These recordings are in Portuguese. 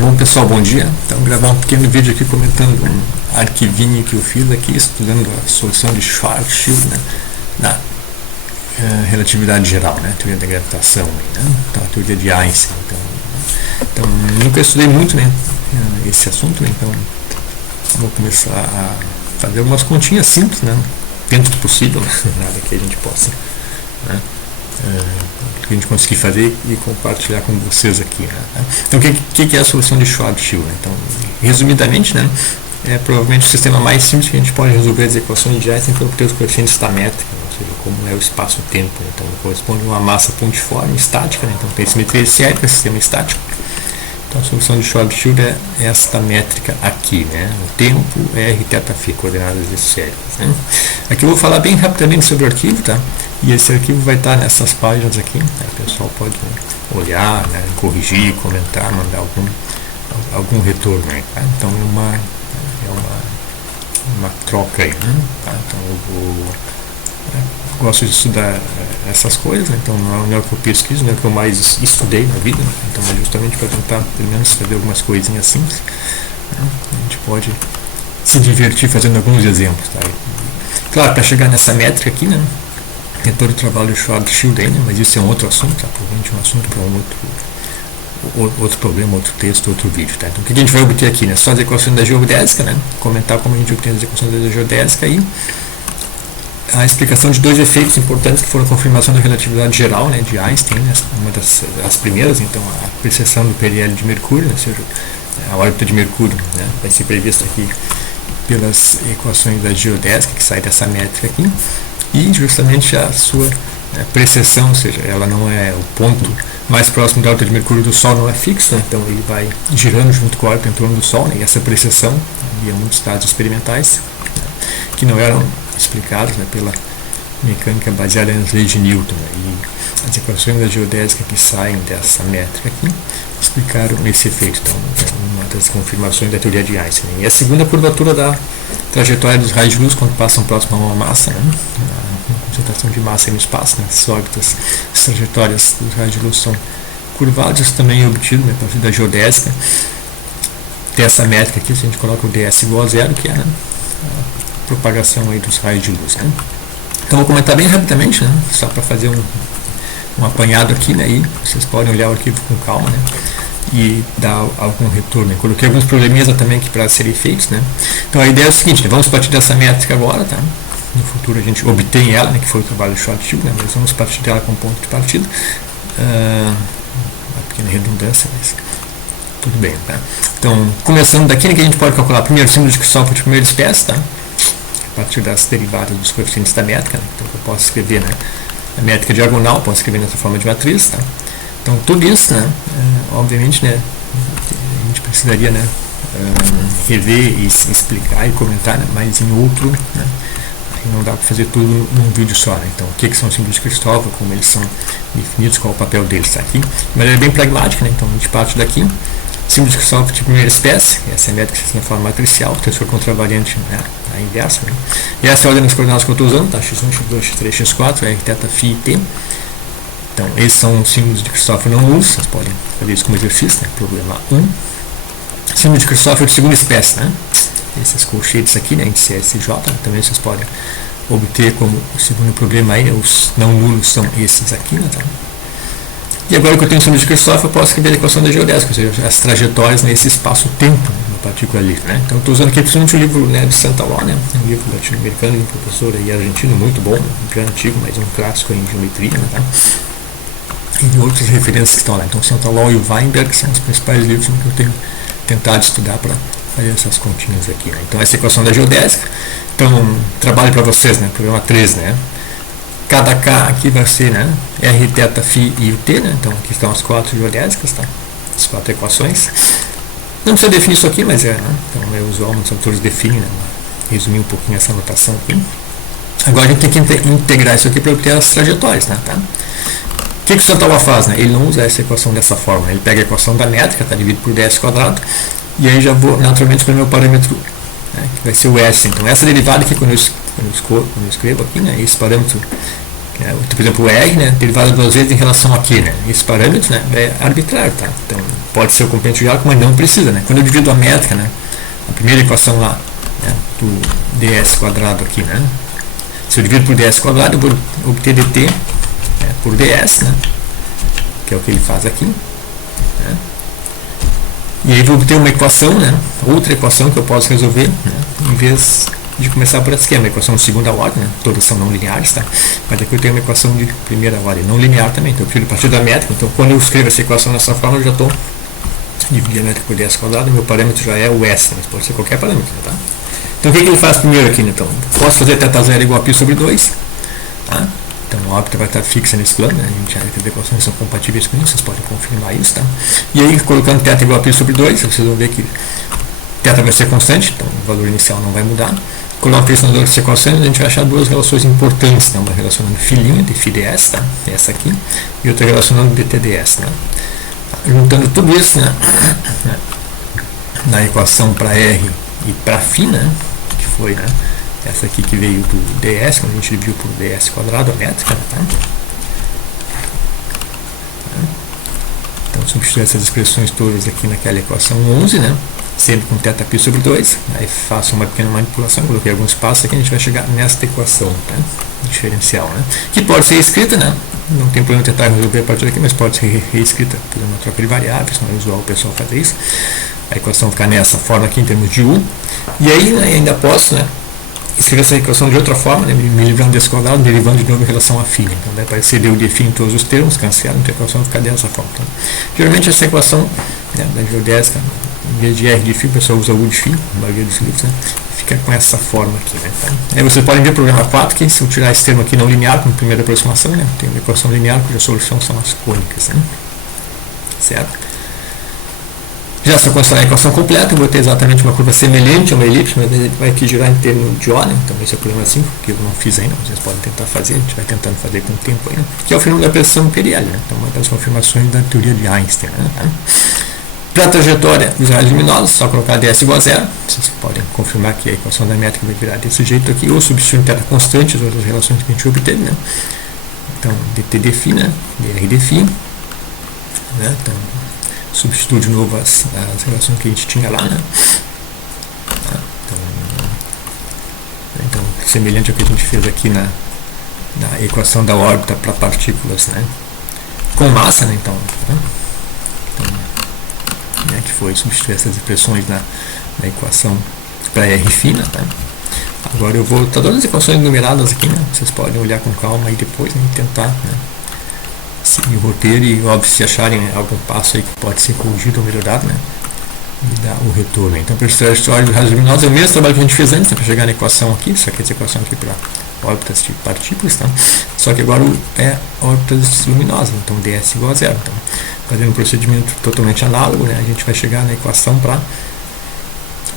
Bom pessoal, bom dia. Então gravar um pequeno vídeo aqui comentando um arquivinho que eu fiz aqui, estudando a solução de Schwarzschild, né, na relatividade geral, né, teoria da gravitação, né, então a teoria de Einstein. Então nunca estudei muito, né, esse assunto, né, então vou começar a fazer algumas continhas simples, né, dentro do possível, né, nada que a gente possa, né, que a gente conseguir fazer e compartilhar com vocês aqui, né? Então o que é a solução de Schwarzschild? Então, resumidamente, né, é provavelmente o sistema mais simples que a gente pode resolver as equações de Einstein para obter os coeficientes da métrica, ou seja, como é o espaço-tempo. Então corresponde a uma massa pontiforme estática, né? Então tem simetria esférica, sistema estático. Então a solução de Schwarzschild é esta métrica aqui, né? O tempo é r θ φ, coordenadas esféricas, né? Aqui eu vou falar bem rapidamente sobre o arquivo, tá? E esse arquivo vai estar nessas páginas aqui, né? O pessoal pode olhar, né, corrigir, comentar, mandar algum retorno aí, tá? Então é uma troca aí, né? Tá? Então eu gosto de estudar essas coisas, né? Então não é o que eu pesquiso, não é o que eu mais estudei na vida, né? Então é justamente para tentar pelo menos fazer algumas coisinhas simples, né? A gente pode se divertir fazendo alguns exemplos, tá? Claro, para chegar nessa métrica aqui, né, tem todo o trabalho de Schwarzschild aí, né, mas isso é um outro assunto, tá? Provavelmente um assunto para outro problema, outro texto, outro vídeo, tá? Então o que a gente vai obter aqui, né? Só as equações da geodésica, né? Comentar como a gente obtém as equações da geodésica e a explicação de dois efeitos importantes que foram a confirmação da relatividade geral, né, de Einstein, né, uma das primeiras, então a precessão do PLL de Mercúrio, né, ou seja, a órbita de Mercúrio, né, vai ser prevista aqui pelas equações da geodésica, que sai dessa métrica aqui, e justamente a sua precessão, ou seja, ela não é o ponto mais próximo da órbita de Mercúrio do Sol, não é fixo, né, então ele vai girando junto com a órbita em torno do Sol, né, e essa precessão havia muitos dados experimentais, né, que não eram explicados, né, pela mecânica baseada nas leis de Newton, né, e as equações da geodésica que saem dessa métrica aqui explicaram esse efeito. Então é uma das confirmações da teoria de Einstein, né. E a segunda curvatura da trajetória dos raios de luz quando passam próximo a uma massa, né, a concentração de massa no espaço, né, as órbitas, as trajetórias dos raios de luz são curvadas. Isso também é obtido, né, a partir da geodésica dessa métrica aqui. Se a gente coloca o ds igual a zero, que é, né, propagação aí dos raios de luz, né? Então vou comentar bem rapidamente, né, só para fazer um apanhado aqui, né, e vocês podem olhar o arquivo com calma, né, e dar algum retorno. Eu coloquei alguns probleminhas também aqui para serem feitos, né. Então a ideia é o seguinte, né, vamos partir dessa métrica agora, tá? No futuro a gente obtém ela, né, que foi o trabalho de Schwarzschild, né, mas vamos partir dela como ponto de partida. Uma pequena redundância, mas tudo bem, tá? Então começando daqui, né, que a gente pode calcular primeiro o símbolo de Kirchhoff de primeira espécie, tá? A partir das derivadas dos coeficientes da métrica, né? Então eu posso escrever, né, a métrica diagonal, posso escrever nessa forma de matriz, tá? Então tudo isso, né, obviamente, né, a gente precisaria, né, rever e explicar e comentar, né, mas em outro, né, aí não dá para fazer tudo num vídeo só, né? Então o que são os símbolos de Kirchhoff, como eles são definidos, qual é o papel deles, tá? Aqui de maneira bem pragmática, né? Então a gente parte daqui, símbolo de Kirchhoff de primeira espécie, essa é a métrica na forma matricial, tensor contravariante, né, a inversa, né? E essa é a ordem das coordenadas que eu estou usando, tá? x1, x2, x3, x4, r, θ, φ e t. Então esses são os símbolos de Kirchhoff não nulos, vocês podem fazer isso como exercício, né? Problema 1. Símbolo de Kirchhoff é de segunda espécie, né? Esses colchetes aqui, né, índice SJ, né? Também vocês podem obter como o segundo problema aí, né? Os não nulos são esses aqui, né? Tá? E agora que eu tenho o símbolo de Kirchhoff, eu posso escrever a equação da geodésica, ou seja, as trajetórias nesse espaço-tempo, né, uma partícula livre, né? Então, estou usando aqui principalmente o livro, né, de Santa Ló, né, um livro latino-americano de um professor aí argentino muito bom, já antigo, mas um clássico em geometria, né, tá? E outras referências que estão lá. Então, Santa Ló e o Weinberg são os principais livros que eu tenho tentado estudar para fazer essas continhas aqui, né? Então, essa é a equação da geodésica. Então, trabalho para vocês, né, problema 3, né? Cada K aqui vai ser, né, R, θ, φ e o T, né? Então aqui estão as quatro geodésicas, tá? As quatro equações. Não precisa definir isso aqui, mas né? Então é usual, muitos autores definem, né? Resumir um pouquinho essa anotação aqui. Agora a gente tem que integrar isso aqui para obter as trajetórias, né? Tá? O que o Santa Ló faz, né? Ele não usa essa equação dessa forma, né? Ele pega a equação da métrica, tá? Dividido por ds quadrado, e aí já vou naturalmente para o meu parâmetro, né, que vai ser o S. Então essa derivada aqui, quando eu escrevo aqui, né, esse parâmetro, por exemplo o R, né, derivada duas vezes em relação aqui, né, esse parâmetro, né, é arbitrário, tá? Então pode ser o complemento geométrico, mas não precisa, né? Quando eu divido a métrica, né, a primeira equação lá, né, do ds quadrado aqui, né, se eu divido por ds quadrado, eu vou obter dt, né, por ds, né, que é o que ele faz aqui, né, e aí vou obter uma equação, né, outra equação que eu posso resolver, né, em vez de começar por esse esquema, equação de segunda ordem, né, todas são não lineares, tá? Mas aqui eu tenho uma equação de primeira ordem, não linear também, então eu tiro a partir da métrica, então quando eu escrevo essa equação dessa forma, eu já estou dividindo a métrica por ds quadrado, meu parâmetro já é o s, mas pode ser qualquer parâmetro, tá? Então o que ele faz primeiro aqui, né? Então, posso fazer θ0 igual a π sobre 2, tá? Então a órbita vai estar fixa nesse plano, né? A gente já que as equações são compatíveis com isso, vocês podem confirmar isso, tá? E aí, colocando θ igual a π sobre 2, vocês vão ver que θ vai ser constante, então o valor inicial não vai mudar. Coloca isso nas outras equações, a gente vai achar duas relações importantes, né? Uma relacionando filinha de φds, tá? Essa aqui, e outra relacionando dtds, né? Juntando tudo isso, né, na equação para R e para φ, né, que foi, né, essa aqui que veio do ds, quando a gente dividiu por ds quadrado, a métrica, tá? Então, substituir essas expressões todas aqui naquela equação 11, né, sempre com θπ sobre 2, aí faço uma pequena manipulação, coloquei alguns passos aqui, a gente vai chegar nesta equação, tá? Diferencial, né? Que pode ser escrita, né? Não tem problema tentar resolver a partir daqui, mas pode ser reescrita por uma troca de variáveis, não é usual o pessoal fazer isso. A equação ficar nessa forma aqui em termos de u, e aí, né, ainda posso, né, escrever essa equação de outra forma, né, me livrando desse quadrado, derivando de novo em relação a φ. Então vai aparecer deu de φ em todos os termos, cancelado, então a equação fica dessa forma. Então, geralmente essa equação, né, da geodésica, em vez de R de φ, o pessoal usa U de φ, a maioria dos livros, né, fica com essa forma aqui, né, tá? Aí vocês podem ver o programa 4, que se eu tirar esse termo aqui não linear, como primeira aproximação, né, tem uma equação linear cuja solução são as cônicas, né, certo? Já se eu considerar a equação completa, eu vou ter exatamente uma curva semelhante a uma elipse, mas ele vai aqui girar em termos de O, né? Então esse é o problema 5, que eu não fiz ainda, vocês podem tentar fazer, a gente vai tentando fazer com o tempo ainda, que é o fenômeno da pressão imperial, né? Então uma das confirmações da teoria de Einstein, né? Para a trajetória dos raios luminosos, só colocar ds igual a zero, vocês podem confirmar que a equação da métrica vai virar desse jeito aqui, ou substituir θ constante, as outras relações que a gente obteve, né? Então dt de φ, né? dr de φ, né? Então substitui de novo as relações que a gente tinha lá, né? Então, semelhante ao que a gente fez aqui na equação da órbita para partículas, né, com massa, né? Então, né, que foi substituir essas expressões na equação para R fina, tá? Agora eu vou todas as equações numeradas aqui, né? Vocês podem olhar com calma aí depois, né, e tentar, né, seguir o roteiro e, óbvio, se acharem, né, algum passo aí que pode ser corrigido ou melhorado, né, e dar o retorno. Então, para estudar a história dos raios luminosos, é o mesmo trabalho que a gente fez antes, né, para chegar na equação aqui, só que essa equação aqui para órbitas de partículas, tá? Só que agora é órbitas luminosas, então ds igual a zero. Então, fazendo um procedimento totalmente análogo, né, a gente vai chegar na equação para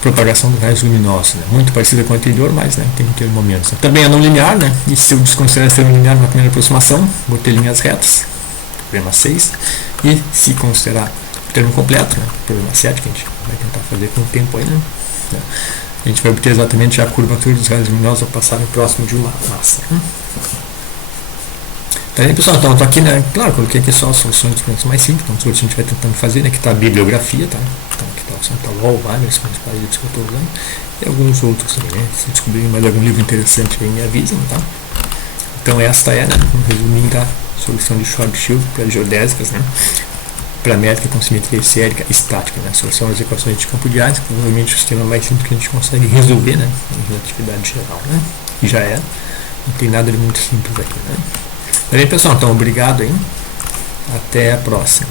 propagação dos raios luminosos, né? Muito parecida com a anterior, mas, né, tem que ter momentos. Também é não linear, né? E se eu desconsiderar ser não linear na primeira aproximação, vou ter linhas retas, problema 6, e se considerar o termo completo, né, problema 7, que a gente vai tentar fazer com o tempo aí, né? A gente vai obter exatamente a curvatura dos raios luminosos ao passarem próximo de uma massa. Tá aí, pessoal? Então, eu tô aqui, né? Claro, coloquei aqui só as soluções dos problemas mais simples, então os outros a gente vai tentando fazer, né? Aqui está a bibliografia, tá? Então, aqui está o Santa Lol, vários principais livros que eu estou usando, e alguns outros também, né? Se descobrirem mais algum livro interessante aí, me avisem, tá? Então, esta é, né, um resuminho da solução de Schwarzschild para geodésicas, né? Para métrica com simetria esférica estática, né? Solução das equações de campo de Einstein, provavelmente o sistema mais simples que a gente consegue resolver, né? Em relatividade geral, né? E já é, não tem nada de muito simples aqui, né? Tá bem, pessoal? Então, obrigado aí. Até a próxima.